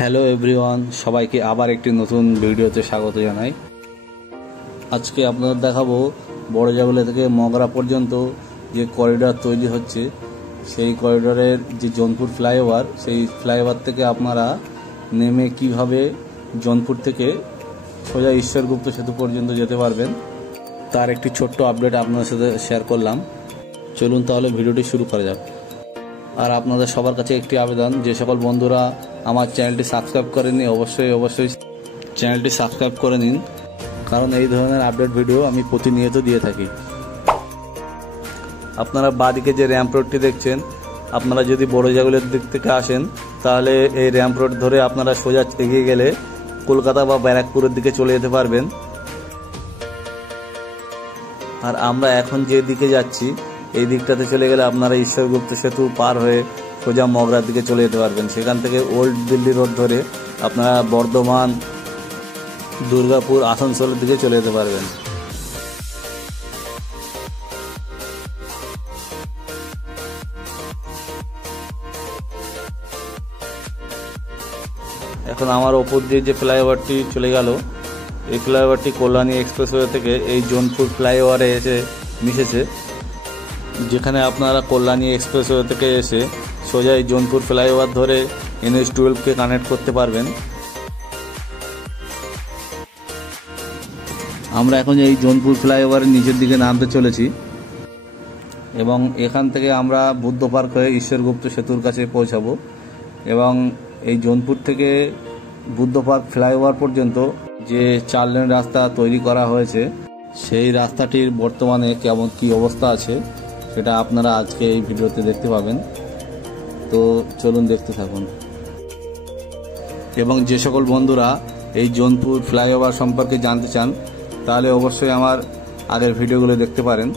Hello everyone, সবাইকে আবার একটি নতুন ভিডিওতে স্বাগত জানাই। আজকে আপনাদের দেখাবো বড়জাগুলা থেকে মগরা পর্যন্ত যে করিডর তৈরি হচ্ছে, সেই করিডরের যে জোনপুর ফ্লাইওভার, সেই ফ্লাইওভার থেকে আপনারা নেমে কিভাবে জোনপুর থেকে সোজা ঈশ্বরগুপ্ত সেতু পর্যন্ত যেতে পারবেন, তার একটি ছোট্ট আপডেট আপনাদের সাথে শেয়ার করলাম। চলুন তাহলে ভিডিওটি শুরু করা যাক। আর আপনাদের সবার কাছে একটি আবেদন, যে সকল বন্ধুরা আমার চ্যানেলটি সাবস্ক্রাইব করেননি অবশ্যই চ্যানেলটি সাবস্ক্রাইব করে নিন, কারণ এই ধরনের আপডেট ভিডিও আমি প্রতিনিয়ত দিয়ে থাকি। আপনারা বাঁদিকে যে র্যাম্প রোডটি দেখছেন, আপনারা যদি বড়জাগুলের দিক থেকে আসেন তাহলে এই র্যাম্প রোড ধরে আপনারা সোজা এগিয়ে গেলে কলকাতা বা ব্যারাকপুরের দিকে চলে যেতে পারবেন। আর আমরা এখন যে দিকে যাচ্ছি এই দিকটাতে চলে গেলে আপনারা ঈশ্বরগুপ্ত সেতু পার হয়ে সোজা মগরার দিকে চলে যেতে পারবেন। সেখান থেকে ওল্ড দিল্লি রোড ধরে আপনারা বর্ধমান, দুর্গাপুর, আসানসোলের দিকে চলে যেতে পারবেন। এখন আমার ওপর দিয়ে যে ফ্লাইওভারটি চলে গেল, এই ফ্লাইওভারটি কল্যাণী এক্সপ্রেসওয়ে থেকে এই জোনপুর ফ্লাইওভারে এসে মিশেছে, যেখানে আপনারা কল্যাণী এক্সপ্রেসওয়ে থেকে এসে সোজা এই জোনপুর ফ্লাইওভার ধরে NH-12কে কানেক্ট করতে পারবেন। আমরা এখন এই জোনপুর ফ্লাইওভারের নিচের দিকে নামতে চলেছি এবং এখান থেকে আমরা বুদ্ধ পার্ক হয়ে ঈশ্বরগুপ্ত সেতুর কাছে পৌঁছাবো। এবং এই জোনপুর থেকে বুদ্ধ পার্ক ফ্লাইওভার পর্যন্ত যে 4 লেন রাস্তা তৈরি করা হয়েছে, সেই রাস্তাটির বর্তমানে কেমন কী অবস্থা আছে সেটা আপনারা আজকে এই ভিডিওতে দেখতে পাবেন। তো চলুন দেখতে থাকুন। এবং যে সকল বন্ধুরা এই জোনপুর ফ্লাইওভার সম্পর্কে জানতে চান তাহলে অবশ্যই আমার আগের ভিডিওগুলো দেখতে পারেন।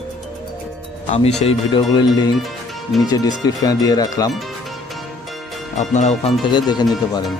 আমি সেই ভিডিওগুলোর লিঙ্ক নিচে ডিসক্রিপশনে দিয়ে রাখলাম, আপনারা ওখান থেকে দেখে নিতে পারেন।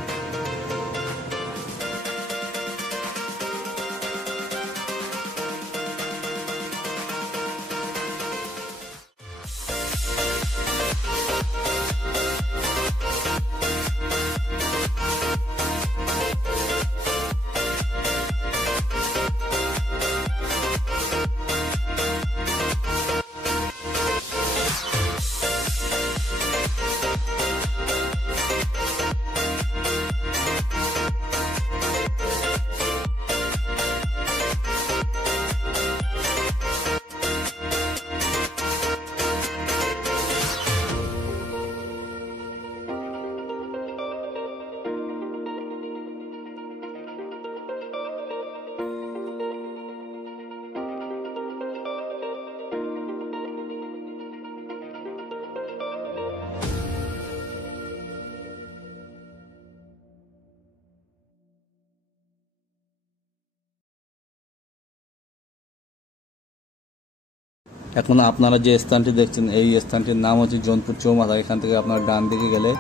এখন আপনারা যে স্থানটি দেখছেন, এই স্থানটির নাম হচ্ছে জোনপুর চৌমাথা। এখান থেকে আপনারা ডান দিকে গেলে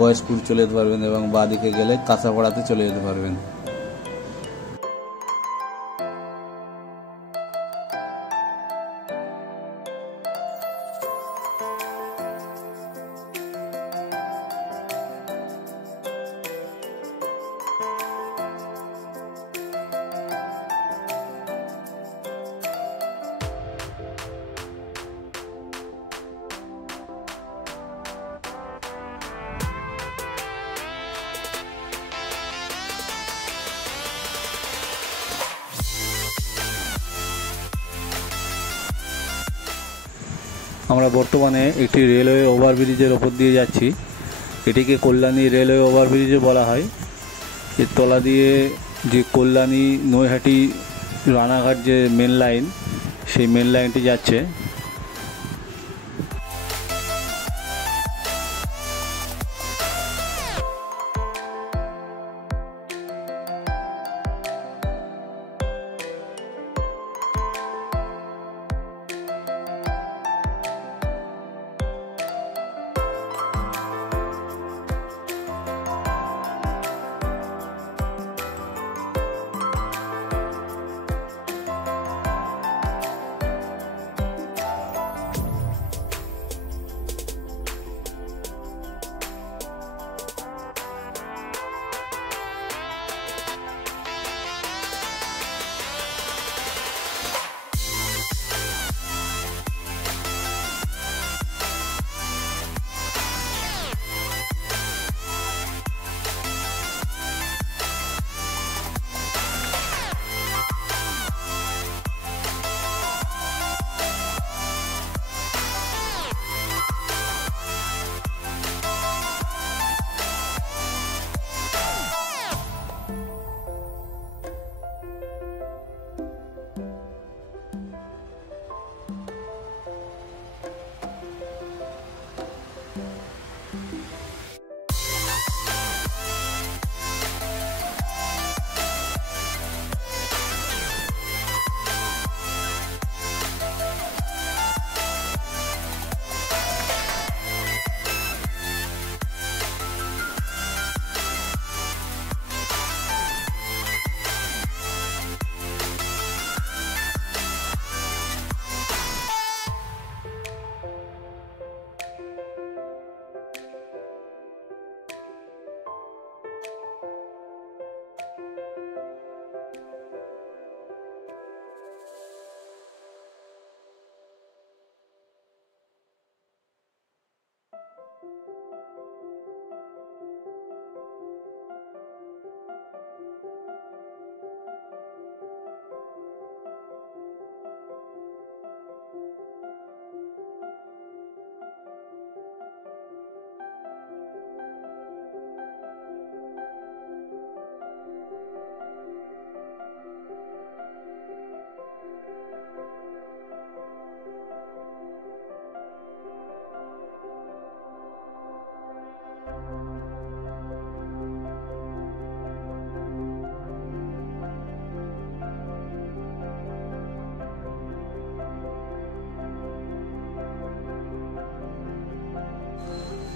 গয়েশপুর চলে যেতে পারবেন এবং বাঁ দিকে গেলে কাঁচাপাড়াতে চলে যেতে পারবেন। আমরা বর্তমানে একটি রেলওয়ে ওভারব্রিজের ওপর দিয়ে যাচ্ছি। এটিকে কল্যাণী রেলওয়ে ওভারব্রিজও বলা হয়। এর তলা দিয়ে যে কল্যাণী, নৈহাটি, রানাঘাট যে মেন লাইন, সেই মেন লাইনটি যাচ্ছে।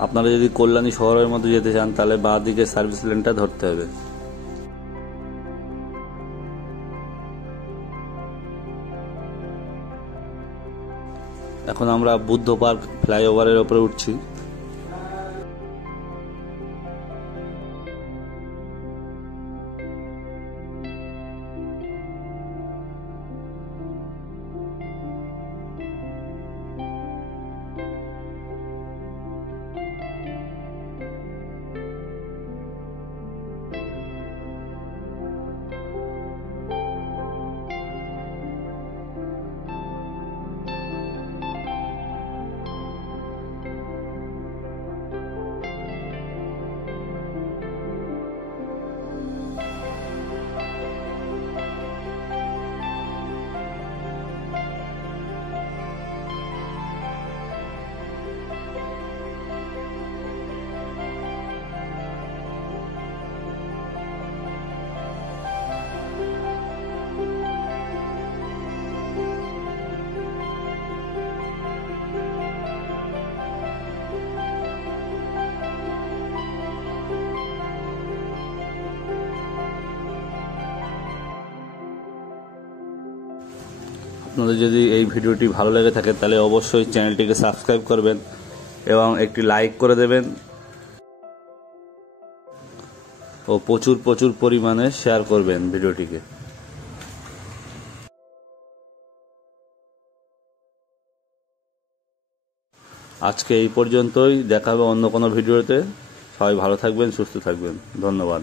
আপনারা যদি কল্যাণী শহরের মধ্যে যেতে চান তাহলে বাঁ দিকে সার্ভিস লেনটা ধরতে হবে। এখন আমরা বুদ্ধ পার্ক ফ্লাইওভারের উপরে উঠছি। আপনাদের যদি এই ভিডিওটি ভালো লেগে থাকে তাহলে অবশ্যই চ্যানেলটিকে সাবস্ক্রাইব করবেন এবং একটি লাইক করে দেবেন ও প্রচুর পরিমাণে শেয়ার করবেন ভিডিওটিকে। আজকে এই পর্যন্তই, দেখা হবে অন্য কোনো ভিডিওতে। সবাই ভালো থাকবেন, সুস্থ থাকবেন। ধন্যবাদ।